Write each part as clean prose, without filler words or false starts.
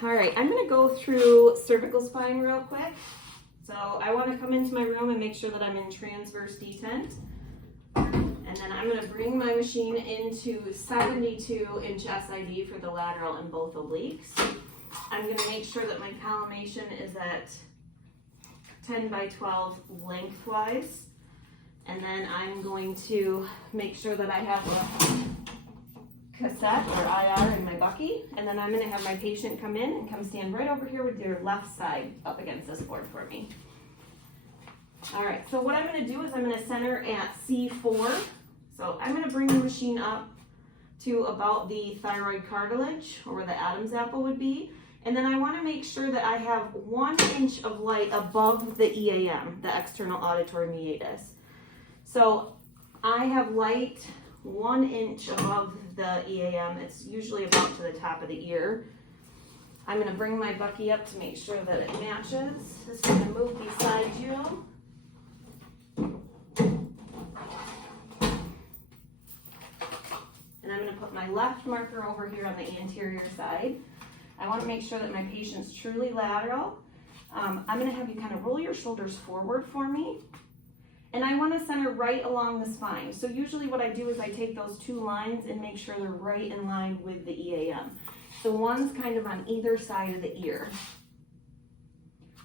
All right, I'm gonna go through cervical spine real quick. So I wanna come into my room and make sure that I'm in transverse detent. And then I'm gonna bring my machine into 72-inch SID for the lateral and both obliques. I'm gonna make sure that my collimation is at 10 by 12 lengthwise. And then I'm going to make sure that I have a cassette or IR in my bucky. And then I'm gonna have my patient come in and come stand right over here with your left side up against this board for me. All right, so what I'm gonna do is I'm gonna center at C4. So I'm gonna bring the machine up to about the thyroid cartilage, or where the Adam's apple would be. And then I wanna make sure that I have 1 inch of light above the EAM, the external auditory meatus. So I have light 1 inch above the EAM. It's usually about to the top of the ear. I'm gonna bring my bucky up to make sure that it matches. Just gonna move beside you. And I'm gonna put my left marker over here on the anterior side. I wanna make sure that my patient's truly lateral. I'm gonna have you kind of roll your shoulders forward for me. And I wanna center right along the spine. So usually what I do is I take those two lines and make sure they're right in line with the EAM. So one's kind of on either side of the ear.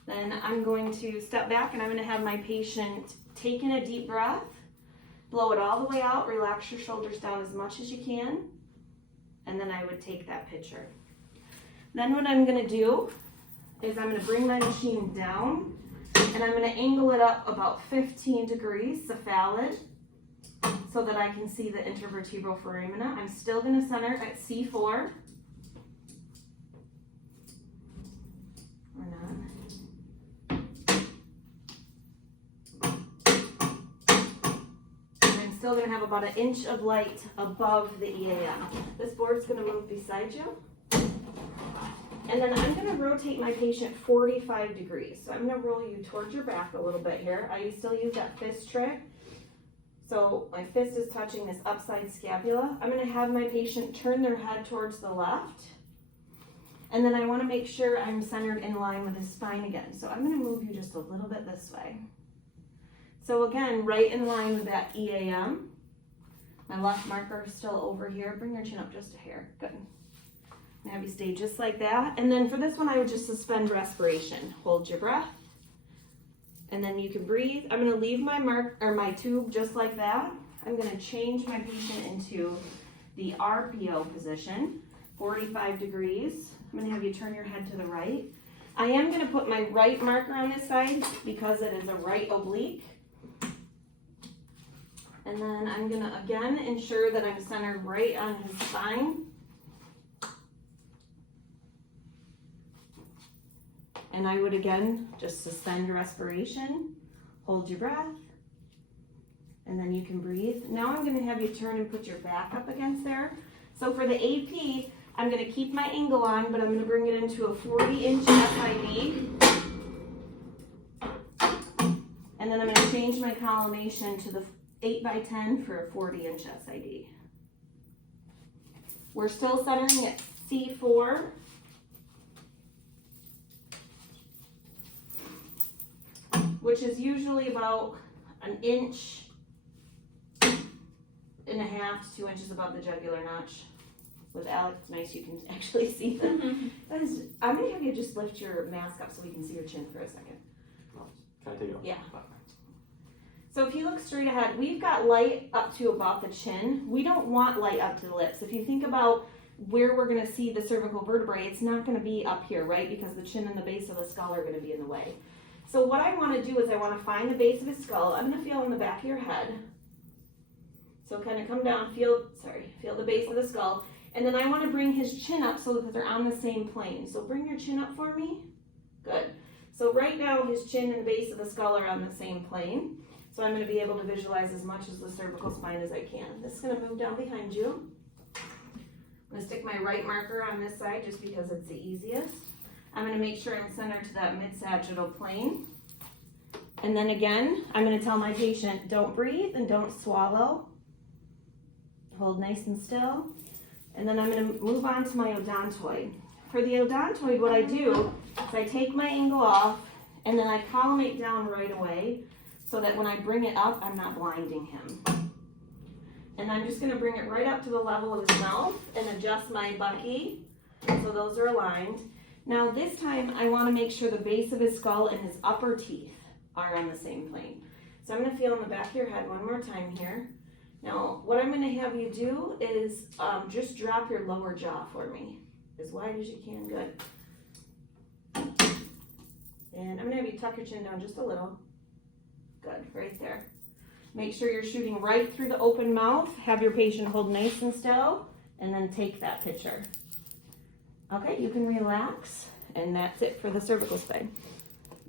Then I'm going to step back and I'm gonna have my patient take in a deep breath, blow it all the way out, relax your shoulders down as much as you can, and then I would take that picture. Then what I'm gonna do is I'm gonna bring my machine down and I'm gonna angle it up about 15 degrees, cephalad, so that I can see the intervertebral foramina. I'm still gonna center at C4. Or not. And I'm still gonna have about 1 inch of light above the EAM. This board's gonna move beside you. And then I'm gonna rotate my patient 45 degrees. So I'm gonna roll you towards your back a little bit here. I still use that fist trick. So my fist is touching this upside scapula. I'm gonna have my patient turn their head towards the left. And then I wanna make sure I'm centered in line with his spine again. So I'm gonna move you just a little bit this way. So again, right in line with that EAM. My left marker is still over here. Bring your chin up just a hair, good. And have you stay just like that. And then for this one, I would just suspend respiration. Hold your breath. And then you can breathe. I'm gonna leave my tube just like that. I'm gonna change my patient into the RPO position, 45 degrees. I'm gonna have you turn your head to the right. I am gonna put my right marker on this side because it is a right oblique. And then I'm gonna again ensure that I'm centered right on his spine. And I would again just suspend your respiration, hold your breath, and then you can breathe. Now I'm gonna have you turn and put your back up against there. So for the AP, I'm gonna keep my angle on, but I'm gonna bring it into a 40-inch SID. And then I'm gonna change my collimation to the 8 by 10 for a 40-inch SID. We're still centering at C4. Which is usually about 1.5 inches to 2 inches above the jugular notch. With Alex, it's nice you can actually see them. I'm gonna have you just lift your mask up so we can see your chin for a second. Can I take it off? Yeah. So if you look straight ahead, we've got light up to about the chin. We don't want light up to the lips. If you think about where we're gonna see the cervical vertebrae, it's not gonna be up here, right? Because the chin and the base of the skull are gonna be in the way. So what I want to do is I want to find the base of his skull. I'm going to feel in the back of your head. So kind of come down, feel the base of the skull. And then I want to bring his chin up so that they're on the same plane. So bring your chin up for me. Good. So right now his chin and the base of the skull are on the same plane. So I'm going to be able to visualize as much as the cervical spine as I can. This is going to move down behind you. I'm going to stick my right marker on this side just because it's the easiest. I'm going to make sure I'm centered to that mid-sagittal plane. And then again, I'm going to tell my patient, don't breathe and don't swallow. Hold nice and still. And then I'm going to move on to my odontoid. for the odontoid, what I do is I take my angle off and then I collimate down right away so that when I bring it up, I'm not blinding him. And I'm just gonna bring it right up to the level of his mouth and adjust my bucky so those are aligned. Now this time I wanna make sure the base of his skull and his upper teeth are on the same plane. So I'm gonna feel in the back of your head one more time here. Now what I'm gonna have you do is just drop your lower jaw for me. As wide as you can, good. And I'm gonna have you tuck your chin down just a little. Good, right there. Make sure you're shooting right through the open mouth. Have your patient hold nice and still, and then take that picture. Okay, you can relax, and that's it for the cervical spine.